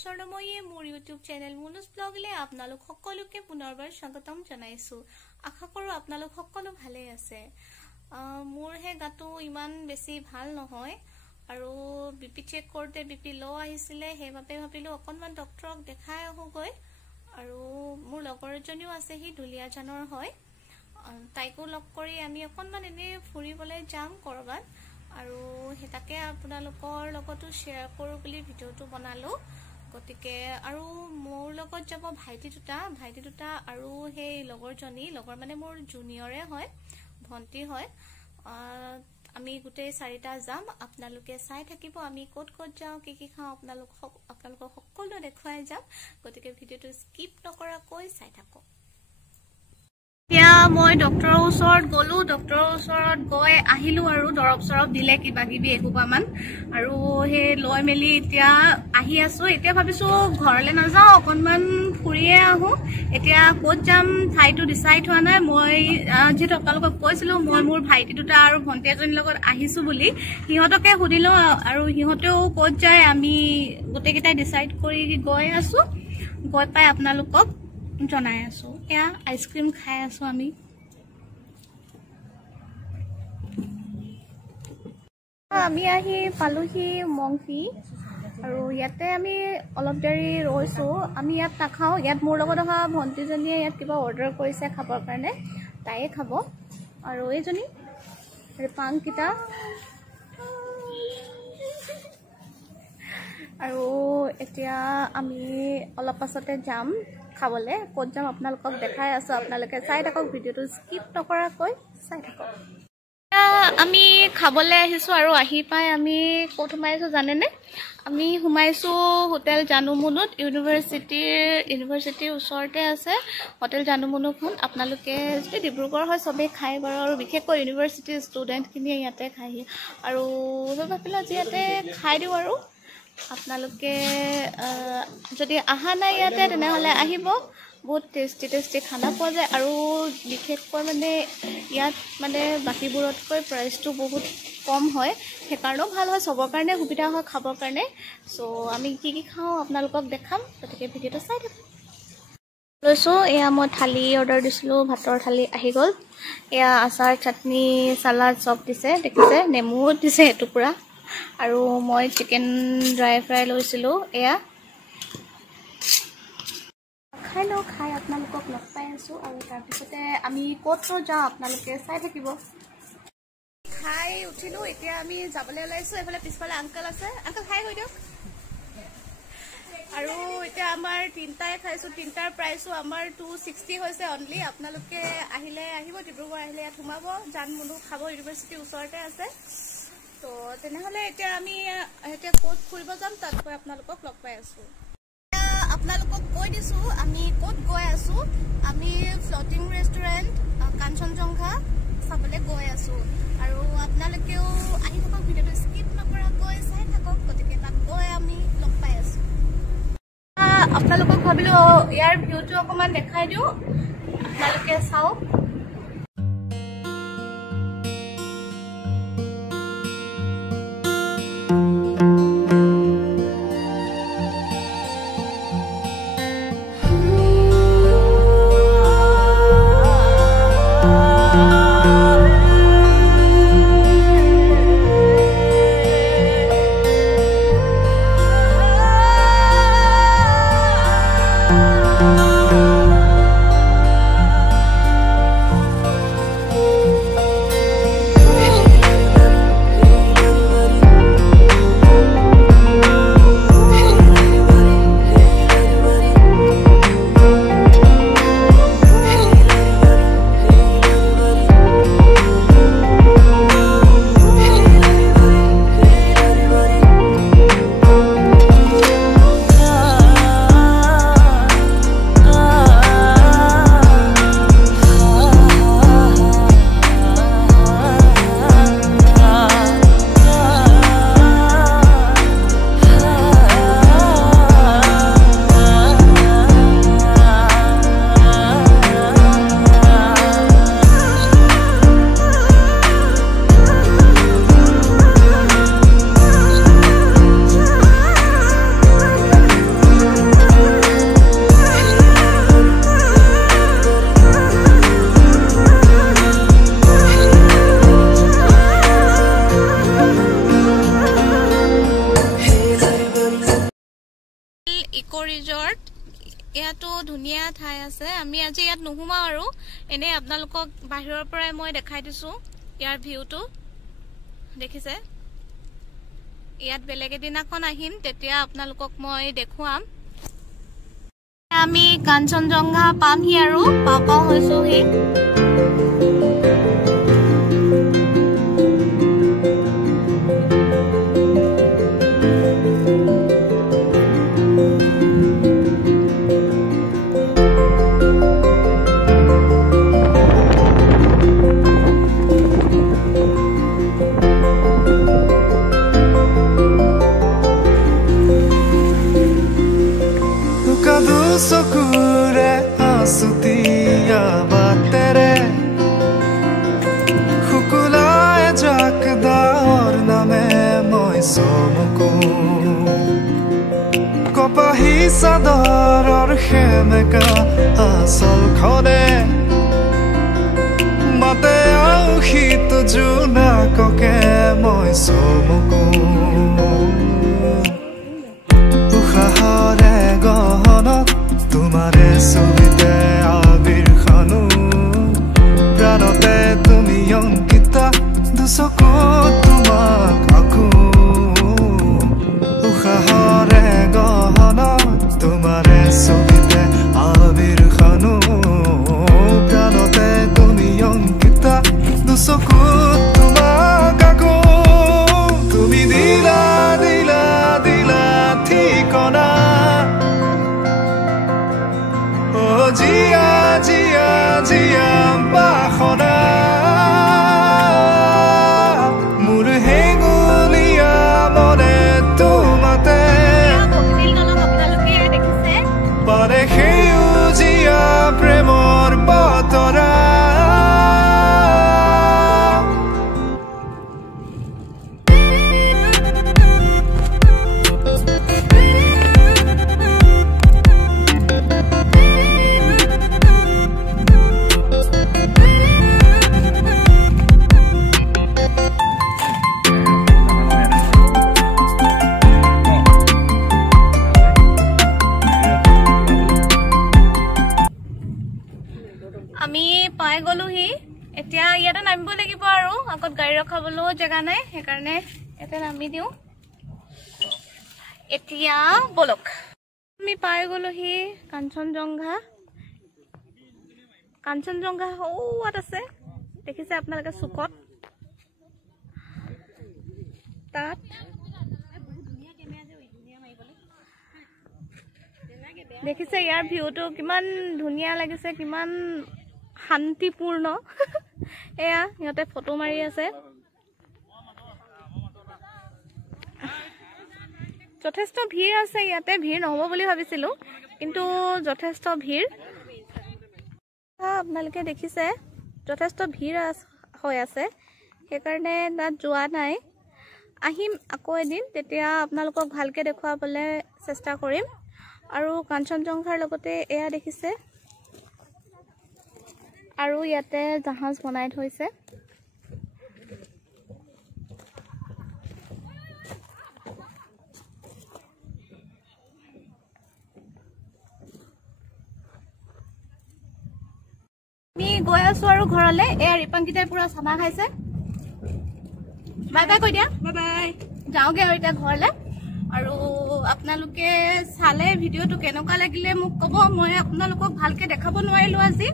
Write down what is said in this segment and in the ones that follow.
স্বৰ্ণময়ী মোৰ YouTube channel মুনুজ ব্লগলে আপোনালোক সকলোকে পুনৰবাৰ স্বাগতম জনাইছো। আশা কৰো আপোনালোক সকলো ভালে আছে। মোৰ হে গাটো ইমান বেছি ভাল নহয় আৰু বিপি চেক কৰতে বিপি লো আহিছিলে, সেইভাবে ভাবিলো অকনমান ডক্টৰক দেখাই আহোগৈ। আৰু মোৰ লগৰ এজনীও আছে, হি দুলিয়াজানৰ হয়। তাইকো লগ কৰি আমি অকনমান এনে ফুৰিবলৈ যাম কৰবাত, আৰু হেতাকে আপোনালোকৰ লগতো শ্বেয়াৰ কৰো বুলি ভিডিওটো বনালো। গতিকে আৰু মোৰ লগত যাব ভাইটি দুটা আৰু সেই লগৰজনী, লগৰ মানে মোৰ জুনিয়ৰে হয়, ভন্টি হয়। আমি গোটেই 4টা যাম। আপোনালোকে চাই থাকিব আমি ক'ত ক'ত যাওঁ, কি খাওঁ, আপোনালোকক সকলো দেখুৱাই যাম। গতিকে ভিডিওটো স্কিপ নকৰাকৈ চাই থাকক। এতিয়া মই ডক্টৰৰ ওচৰত গলো, ডক্টৰৰ ওচৰত গৈ আহিলো আৰু দৰব দিলে কিবা কিবি এসোপামান, আৰু সেই লৈ মেলি এতিয়া আহি আছো। এতিয়া ভাবিছো ঘৰলে নাযাওঁ, অকনমান ফুৰিয়ে আহো। এতিয়া ক'ত যাম ঠাইটো ডিচাইড হোৱা নাই। মই যিহেতু আপোনালোকক কৈছিলো মই মোৰ ভাইটি দুটা আৰু ভন্টি এজনীৰ লগত আহিছো বুলি, সিহঁতকে সুধিলো আৰু সিহঁতেও ক'ত যায় আমি গোটেইকেইটাই ডিচাইড কৰি গৈ আছো। গৈ পাই আপোনালোকক জনাই আছো। এয়া আইসক্ৰীম খাই আছো আমি। আমি আহি পালোহি মংফি, আৰু ইয়াতে আমি অলপ দেৰি ৰৈছো। আমি ইয়াত নাখাওঁ, ইয়াত মোৰ লগত অহা ভণ্টিজনীয়ে ইয়াত কিবা অৰ্ডাৰ কৰিছে খাবৰ কাৰণে, তাইয়ে খাব। আৰু এইজনী পাংকিতা, আৰু এতিয়া আমি অলপ পাছতে যাম খাবলে। ক'ত যাম আপোনালোকক দেখাই আছো, আপোনালোকে চাই থাকক, ভিডিওটো স্কিপ নকৰাকৈ চাই থাকক। আমি খাবলে আহিছো, আৰু আহি পাই আমি ক'ত সোমাইছো জানেনে? আমি সোমাইছো হোটেল জানুমুনুত। ইউনিভাৰ্চিটিৰ ওচৰতে আছে হোটেল জানুমুনুখন। আপোনালোকে যদি ডিব্ৰুগড় হয় চবেই খাই বাৰু, আৰু বিশেষকৈ ইউনিভাৰ্চিটিৰ ষ্টুডেণ্টখিনিয়ে ইয়াতে খাইহি, আৰু ভাবিলো আজি ইয়াতে খাই দিওঁ। আৰু আপোনালোকে যদি অহা নাই ইয়াতে তেনেহ'লে আহিব, বহুত টেষ্টি খানা পোৱা যায়। আৰু বিশেষকৈ মানে ইয়াত মানে বাকীবোৰতকৈ প্ৰাইচটো বহুত কম হয়, সেইকাৰণেও ভাল হয়, চবৰ কাৰণে সুবিধা হয় খাবৰ কাৰণে। চ' আমি কি খাওঁ আপোনালোকক দেখাম, গতিকে ভিডিঅ'টো চাই থাকক। লৈছোঁ, এয়া মই থালি অৰ্ডাৰ দিছিলোঁ, ভাতৰ থালি আহি গ'ল। এয়া আচাৰ, চাটনি, চালাড চব দিছে, দেখিছে, নেমু দিছে এটুকুৰা। আৰু মই চিকেন ড্ৰাই ফ্ৰাই লৈছিলোঁ। এয়া খাই আপোনালোকক লগ পাই আছোঁ। আৰু তাৰপিছতে আমি ক'ত যাওঁ আপোনালোকে চাই থাকিব। খাই উঠিলোঁ, এতিয়া আমি যাবলৈ ওলাইছোঁ। এইফালে পিছফালে আংকল আছে, আংকল খাই হৈ দিয়ক। আৰু এতিয়া আমাৰ 3টাই খাইছোঁ, 3টাৰ প্ৰাইচো আমাৰ 260 হৈছে অনলি। আপোনালোকে আহিলে আহিব, ডিব্ৰুগড় আহিলে ইয়াত সোমাব, জানমুনু খাব, ইউনিভাৰ্চিটিৰ ওচৰতে আছে। তো তেনেহ'লে এতিয়া আমি ক'ত ফুৰিব যাম তাত গৈ আপোনালোকক লগ পাই আছোঁ। আপোনালোকক কৈ দিছোঁ আমি ক'ত গৈ আছোঁ। আমি ফ্লটিং ৰেষ্টুৰেণ্ট কাঞ্চনজংঘা চাবলৈ গৈ আছোঁ, আৰু আপোনালোকেও আহি থাকক, ভিডিঅ'টো স্কিপ নকৰাকৈ চাই থাকক। গতিকে তাত গৈ আমি লগ পাই আছোঁ। আপোনালোকক ভাবিলোঁ ইয়াৰ ভিউটো অকণমান দেখাই দিওঁ, আপোনালোকে চাওক। আমি আজি ইয়াত নুহুমাও আৰু এনে আপোনালোকক বাহিৰৰ পৰাই মই দেখাই দিছো ইয়াৰ ভিউটো দেখিছে ইয়াত বেলেগ এদিনাখন আহিম তেতিয়া আপোনালোকক মই দেখুৱাম আমি কাঞ্চনজংঘা পামহি আৰু পাপাও হৈছোহি চকুৰে আছুতীয়া বাটেৰে শুকুলাই জাক দাৱৰ নামে মই চমকো কপাহী চাদৰৰ সেমেকা আচলখনে মাতে আউসীত জোনাককে মই চমকো উশাহৰে গহনত তোমাৰে ছবিতে আবিৰ খানো প্ৰাণতে তুমি অংকিতা দুচকুত তোমাক আকো উশাহৰে গহনত তোমাৰে ছবিতে আবিৰ খানো প্ৰাণতে তুমি অংকিতা দুচকুত তোমাক আকো তুমি দিলা দিলা দিলা ঠিকনা জিয়া জিয়া জিয়া বাসনা মোৰ হেঙুলীয়া মনে তোমাতে পাৰে সেউজীয়া প্ৰেমৰ বতৰা আমি পাই গলোহি এতিয়া ইয়াতে নামিব লাগিব আৰু আগত গাড়ী ৰখাবলৈও জেগা নাই সেইকাৰণে ইয়াতে নামি দিওঁ এতিয়া বলক আমি পাই গলোহি কাঞ্চনজংঘা সৌৱাত আছে দেখিছে আপোনালোকে চুকত তাত দেখিছে ইয়াৰ ভিউটো কিমান ধুনীয়া লাগিছে কিমান শান্তিপূৰ্ণ এয়া ইহঁতে ফটো মাৰি আছে যথেষ্ট ভিৰ আছে ইয়াতে ভিৰ নহ'ব বুলি ভাবিছিলোঁ কিন্তু যথেষ্ট ভিৰ আপোনালোকে দেখিছে যথেষ্ট ভিৰ হৈ আছে সেইকাৰণে তাত যোৱা নাই আহিম আকৌ এদিন তেতিয়া আপোনালোকক ভালকৈ দেখুৱাবলৈ চেষ্টা কৰিম আৰু কাঞ্চনজংঘাৰ লগতে এয়া দেখিছে আৰু ইয়াতে জাহাজ বনাই থৈছে আমি গৈ আছো আৰু ঘৰলে এয়া ৰিপাংকিতাই পুৰা চানা খাইছে বাই বাই কৈ দিয়া বাই বাই যাওঁগে আৰু এতিয়া ঘৰলে আৰু আপোনালোকে চালে ভিডিঅ'টো কেনেকুৱা লাগিলে মোক ক'ব মই আপোনালোকক ভালকৈ দেখাব নোৱাৰিলোঁ আজি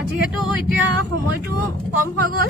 যিহেতু এতিয়া সময়টো কম হৈ গ'ল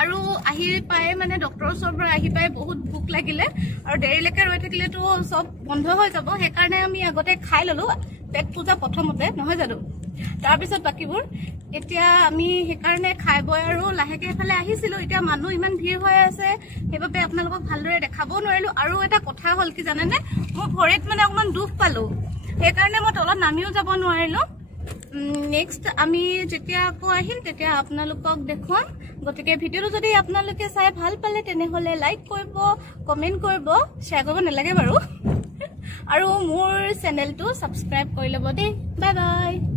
আৰু আহি পাই মানে ডক্টৰৰ ওচৰৰ পৰা আহি পাই বহুত ভোক লাগিলে আৰু দেৰিলৈকে ৰৈ থাকিলেতো চব বন্ধ হৈ যাব সেইকাৰণে আমি আগতে খাই ল'লোঁ পেট পূজা প্ৰথমতে নহয় জানো তাৰপিছত বাকীবোৰ এতিয়া আমি সেইকাৰণে খাই বৈ আৰু লাহেকৈ এফালে আহিছিলোঁ এতিয়া মানুহ ইমান ভিৰ হৈ আছে সেইবাবে আপোনালোকক ভালদৰে দেখাব নোৱাৰিলোঁ আৰু এটা কথা হ'ল কি জানেনে মোৰ ভৰিত মানে অকণমান দুখ পালোঁ সেইকাৰণে মই তলত নামিও যাব নোৱাৰিলোঁ নেক্সট আমি যেতিয়া আকৌ আহিম তেতিয়া আপোনালোকক দেখুৱাম গতিকে ভিডিঅ'টো যদি আপোনালোকে চাই ভাল পালে তেনেহ'লে লাইক কৰিব কমেণ্ট কৰিব শ্বেয়াৰ কৰিব নালাগে বাৰু আৰু মোৰ চেনেলটো ছাবস্ক্ৰাইব কৰি ল'ব দেই বাই বাই